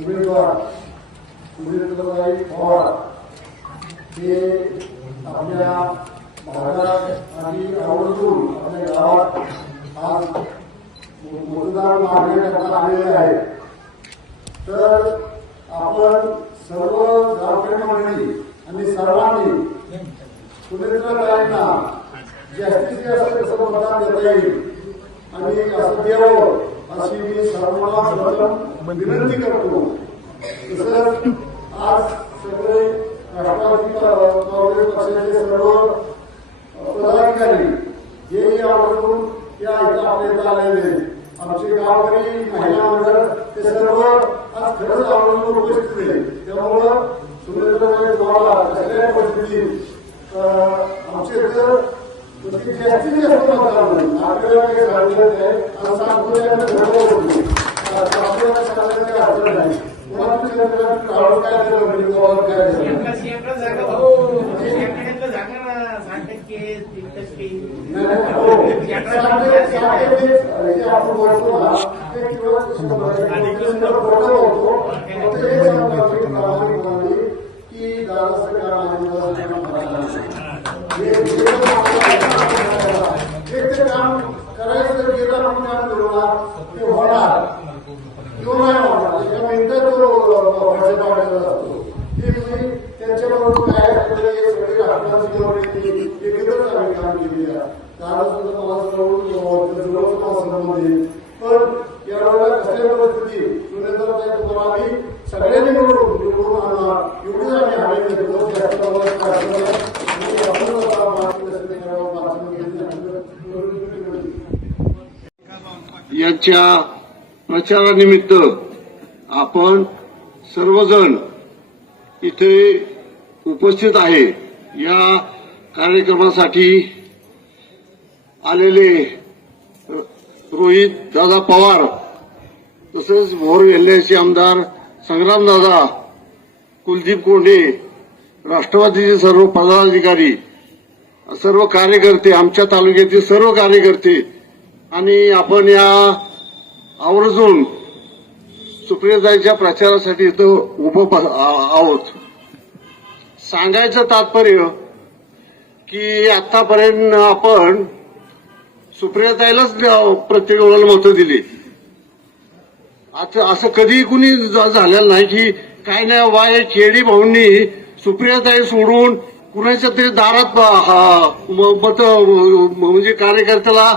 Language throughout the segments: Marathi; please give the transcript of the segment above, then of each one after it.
उमेदवार पवार हे आपल्या भागात आणि आपल्या गावात आज मतदार आलेले आहेत तर आपण सर्व गावकरी मंडळी आणि सर्वांनी सुरेंद्रबाईंना जास्तीत जास्त सर्व मतदान देता येईल. आणि असं द्यावं अशी मी सर्वांना प्रथम विनंती करतो. तसंच आज सगळे राष्ट्रवादी काँग्रेस पक्षाचे सर्व पदाधिकारी हे यावरून या इथं आपल्या इथं आलेले आमचे गावकरी महिला मंडळ ते सर्व आज खरंच आवडून उपस्थित आहे त्यामुळं सुरेंद्रबाई तुम्हाला कसल्याही परिस्थितीत अं, आमचे इथं म्हणजे जास्तीत जास्त मतदान होईल. आपल्याला काही झालेलं नाही आणि सातपुड्याला ठरवलं होतं. आता आपल्याला सांगायला काही अडचण नाही पुन्हा तुमच्या काढून काय झालं म्हणजे गावात काय झालं एकच एकच जागा भाऊ शेकड्यातलं जागा ना साठ टक्के तीन टक्के नाही, नाही, हो. साठे- साठे जे- जे आपण बोलतो ना, ते किंवा आणि किंवा खोटं बोलतो. फक्त हे सांगतो की प्रामाणिकपणाने की दादाचं काम आहे, दादाचं काम करायला. हे- हे एक ते काम करायचं जर गेलं आपण काम करणार ते होणार किंवा नाही होणार एका मिनिटात तो भाषण वाढलेला जातो त्यांच्याबरोबर काय असतं एकत्रच आम्ही काम आहे कसल्या परिस्थिती सुरेंद्रताई तुम्हाला आम्ही सगळ्यांनी मिळून निवडून आणणार एवढीच आम्ही हमी घेतो जास्त प्रमाणात कार्यक्रम आहे. आणि आपण आता मार्गदर्शन करावं, मार्गदर्शन करावं. यांच्या प्रचारानिमित्त आपण सर्वजण इथे उपस्थित आहे. या कार्यक्रमासाठी आलेले रोहित दादा पवार तसेच भोर वेल्ह्याचे आमदार संग्रामदादा कुलदीप कोंडे राष्ट्रवादीचे सर्व पदाधिकारी सर्व कार्यकर्ते आमच्या तालुक्यातील सर्व कार्यकर्ते आणि आपण या आवर्जून सुप्रियताईच्या प्रचारासाठी इथं उभं प- आहोत. सांगायचं तात्पर्य की आतापर्यंत आपण सुप्रियाताईलाच प्रत्येक वेळेला मतं दिली. आता असं कधी कुणी झालेलं नाही की काय नाही वाय खेडी भाऊंनी सुप्रियाताई सोडून कुणाच्या तरी दारात मत म्हणजे कार्यकर्त्याला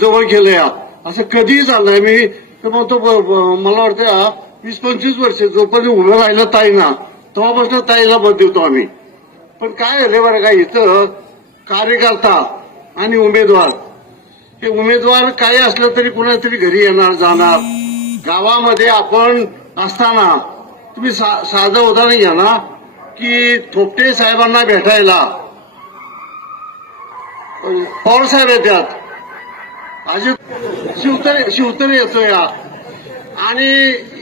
जवळ केलं या. असं कधीही झालं नाही मी तर म्हणतो मला वाटतं वीस पंचवीस वर्ष जोपर्यंत उभं राहिलं ताईना तेव्हापासून ताईला मत देतो आम्ही. पण काय झाले बरं का इथं कार्यकर्ता आणि उमेदवार. हे उमेदवार काही असलं तरी कुणातरी तरी घरी येणार जाणार. गावामध्ये आपण असताना तुम्ही सा- साधं उदाहरण घ्या ना की थोपटे साहेबांना भेटायला. पवार साहेब येतात. अजित शिवतरे शिवतरे येतो या आणि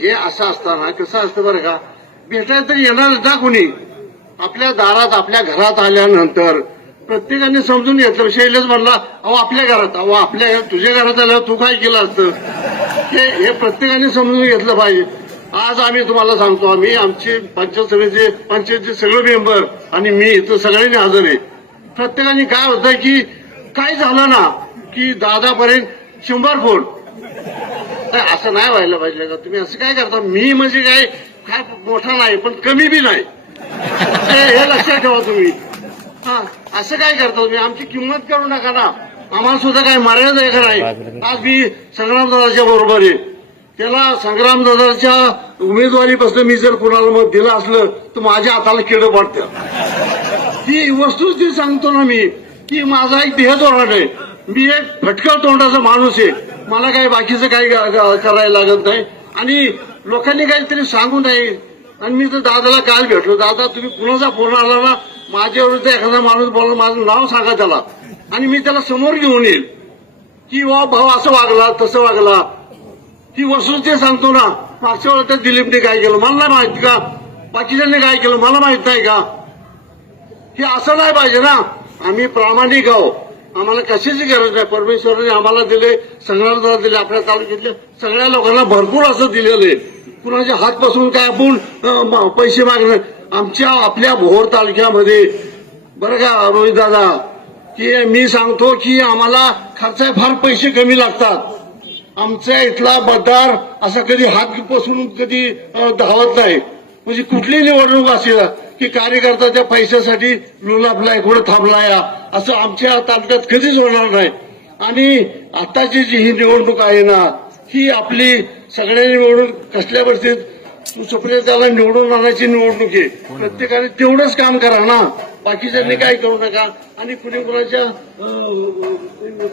हे असं असताना कसं असतं बरं का भेटायला तर येणार ना कोणी. आपल्या दारात आपल्या घरात आल्यानंतर प्रत्येकाने समजून घेतलं. शैलेश म्हणला अहो आपल्या घरात अहो आपल्या तुझ्या घरात आल्यावर तू काय केलं असतं? हे हे प्रत्येकाने समजून घेतलं पाहिजे. आज आम्ही तुम्हाला सांगतो आम्ही आमचे पंचायत समितीचे पंचायतचे सगळे मेंबर आणि मी इथं सगळ्यांनी हजर आहे. प्रत्येकाने काय होतं की काय झालं ना की दादापर्यंत शंभर फोन असं नाही व्हायला पाहिजे का? तुम्ही असं काय करता? मी म्हणजे काय काय मोठा नाही पण कमी बी नाही. हे लक्षात ठेवा तुम्ही. हा असं काय करता तुम्ही? आमची किंमत करू नका ना. आम्हाला सुद्धा काय मर्यादा आहे का नाही? आज मी संग्रामदादाच्या बरोबर आहे. त्याला संग्रामदादाच्या उमेदवारीपासून मी जर कुणाला मत दिलं असलं तर माझ्या हाताला किडं पडतं वस्तूच ती सांगतो ना मी की माझा एक देह धोरण आहे मी एक भटकळ तोंडाचा माणूस आहे. मला काही बाकीचं काही करायला लागत नाही. आणि लोकांनी काहीतरी सांगू नये आणि मी तर दादाला काल भेटलो. दादा तुम्ही कुणाचा फोन आला ना? माझ्यावर एखादा माणूस बोलला माझं नाव सांगा त्याला. आणि मी त्याला समोर घेऊन येईल. की वा भाऊ असं वागला तसं वागला. ही ते सांगतो ना. मागच्या वेळेला त्या दिलीपने काय केलं? मला नाही माहिती का? बाकीच्यांनी काय केलं? मला माहीत नाही का? हे असं नाही पाहिजे ना. आम्ही प्रामाणिक आहोत. आम्हाला कशाची गरज नाही परमेश्वराने आम्हाला दिले संग्रामदार दिले आपल्या तालुक्यातल्या सगळ्या लोकांना भरपूर असं दिलेलं आहे. कुणाच्या हातपासून काय आपण पैसे मागणं? आमच्या आपल्या भोर तालुक्यामध्ये. बरं का रोहित दादा? की मी सांगतो की आम्हाला खर्च फार पैसे कमी लागतात. आमचा इथला मतदार असा कधी हात पसरून कधी धावत नाही. म्हणजे कुठली निवडणूक असेल? की कार्यकर्ता त्या पैशासाठी लोलापलाय कुठं थांबलाय. असं आमच्या तालुक्यात कधीच होणार नाही. आणि आताची जी ही निवडणूक आहे ना ही आपली सगळ्यांनी मिळून कसल्या परिस्थितीत सुप्रियताला निवडून आणायची निवडणूक आहे. प्रत्येकाने तेवढंच काम करा ना. बाकीच्यांनी काय करू नका. आणि कुणी कुणाच्या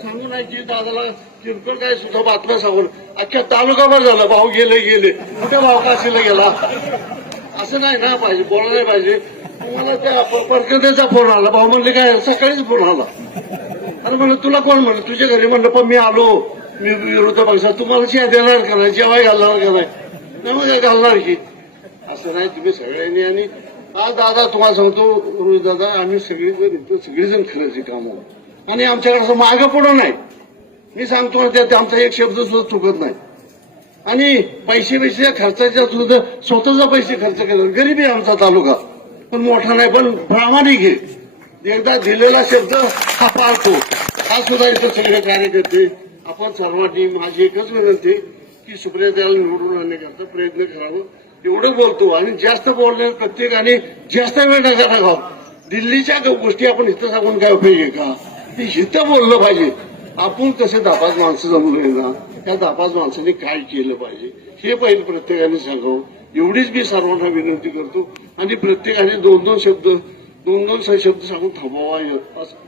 सांगू नाही की दादाला किरकोळ काय सुद्धा बातम्या सांगून. अख्ख्या तालुकाभर झालं. भाऊ गेले गेले. कुठे भाऊ काशीला गेला? असं नाही ना पाहिजे बोला नाही पाहिजे. तुम्हाला त्या प- फोन आला. भाऊ म्हणले काय सकाळीच फोन आला. अरे म्हणलं तुला कोण म्हणलं? तुझ्या घरी म्हणलं पण मी आलो. मी विरोध पक्षात. तुम्हाला शिया देणार का नाही? जेवाय घालणार का नाही? काय घालणार की? असं नाही तुम्ही सगळ्यांनी आणि आज दादा तुम्हाला सांगतो रोहित दादा आम्ही सगळेजण सगळीजण सगळेजण खरंच काम आणि आमच्याकडे असं मागं पुढं नाही. मी सांगतो ना त्यात आमचा एक शब्द सुद्धा चुकत नाही. आणि पैसे पैसे खर्चाच्या तर स्वतःचा पैसे खर्च केला. गरीबी आमचा तालुका. पण मोठा नाही पण प्रामाणिक आहे एकदा दिलेला शब्द हा पाळतो. हा सुद्धा इथं सगळे कार्यकर्ते आपण सर्वांनी माझी एकच विनंती की की सुप्रियाताला निवडून आणण्याकरता प्रयत्न करावं. एवढं बोलतो आणि जास्त बोलणे प्रत्येकाने जास्त वेळ नका टाकावं. दिल्लीच्या गोष्टी आपण इथं सांगून काय उपयोग आहे का? ते इथं बोललं पाहिजे. आपण कसे दाबाज माणसं जमलोय ना त्या दाबाज माणसाने काय केलं पाहिजे? हे पहिले प्रत्येकाने सांगावं. एवढीच मी सर्वांना विनंती करतो. आणि प्रत्येकाने दोन दोन शब्द दोन दोन शब्द सांगून थांबावा असं